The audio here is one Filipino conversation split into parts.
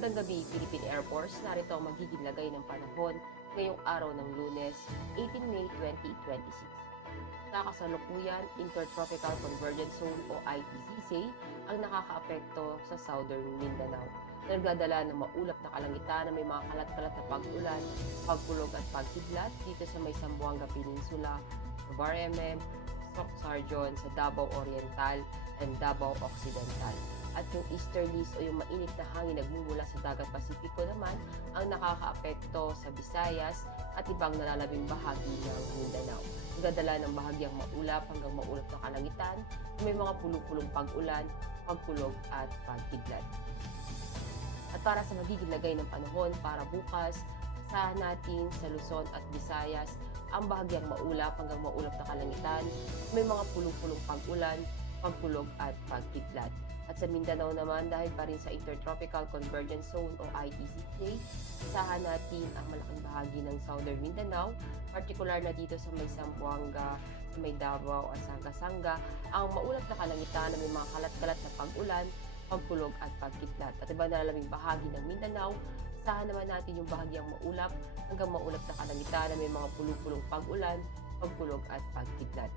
Magandang gabi, Philippine Air Force. Narito ang magiging lagay ng panahon ngayong araw ng Lunes, 18 May 2026. Sa kasalukuyan, Intertropical Convergence Zone o ITCZ ang nakakaapekto sa Southern Mindanao. Nagdadala ng maulap na kalangitan na may mga kalat-kalat na pag-ulan, pagkulog at pagkidlat dito sa may Zamboanga Peninsula, Navarre MM, Sorsogon sa Davao Oriental and Davao Occidental. At yung easterlies o yung mainit na hangin nagmumula sa dagat Pasipiko naman ang nakakaapekto sa Visayas at ibang nalalabing bahagi ng Mindanao. Nagdadala ng bahagyang maulap hanggang maulap na kalangitan na may mga pulupulong pag-ulan, pagkulog at pagkidlat. At para sa magiging lagay ng panahon para bukas, asahan natin sa Luzon at Visayas ang bahagyang maulap hanggang maulap na kalangitan, may mga pulupulong pag-ulan, pagkulog at pagkidlat. At sa Mindanao naman, dahil pa rin sa Intertropical Convergence Zone o ITCZ, asahan natin ang malaking bahagi ng Southern Mindanao, partikular na dito sa may Zamboanga, sa may Davao at Sanga-Sanga, ang maulap na kalangitan na may mga kalat-kalat na pag-ulan, pagkulog at pagkidlat. At iba na lamang bahagi ng Mindanao, asahan naman natin yung bahagyang maulap hanggang maulap na kalangitan na may mga pulupulong pag-ulan, pagkulog at pagkidlat.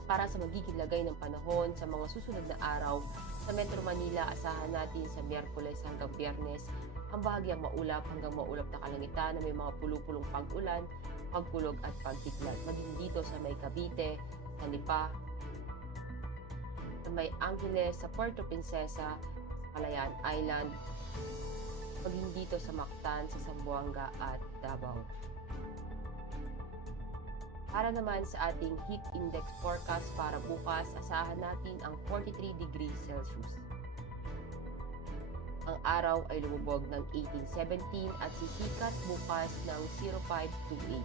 At para sa magiging lagay ng panahon sa mga susunod na araw, sa Metro Manila, asahan natin sa Miyerkules hanggang Biyernes ang bahagyang maulap hanggang maulap na kalangitan na may mga pulupulong pag-ulan, pagkulog at pagkidlat. Maging dito sa may Cavite, sa Lipa, sa may Angeles, sa Puerto Princesa, sa Calayan Island, maging dito sa Mactan, sa Zamboanga at Davao. Para naman sa ating heat index forecast para bukas, asahan natin ang 43 degrees Celsius. Ang araw ay lumubog ng 18:17 at sisikat bukas ng 0528.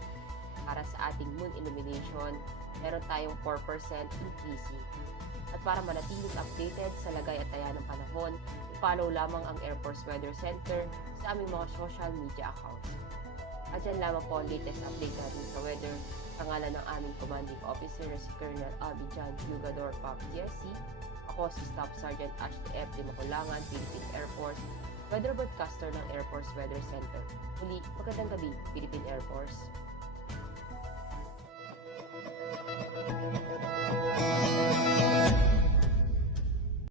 Para sa ating moon illumination, meron tayong 4% increasing. At para manatiling updated sa lagay at taya ng panahon, i-follow lamang ang Air Force Weather Center sa aming mga social media accounts. At yan lamang po ang latest update natin sa weather. Pangalan ng aming commanding officer na si Colonel Abidjan Yugador Pop GSC. Ako si Staff Sergeant Ashley F. Limakulangan, Philippine Air Force, weather broadcaster ng Air Force Weather Center. Muli, magandang gabi, Philippine Air Force.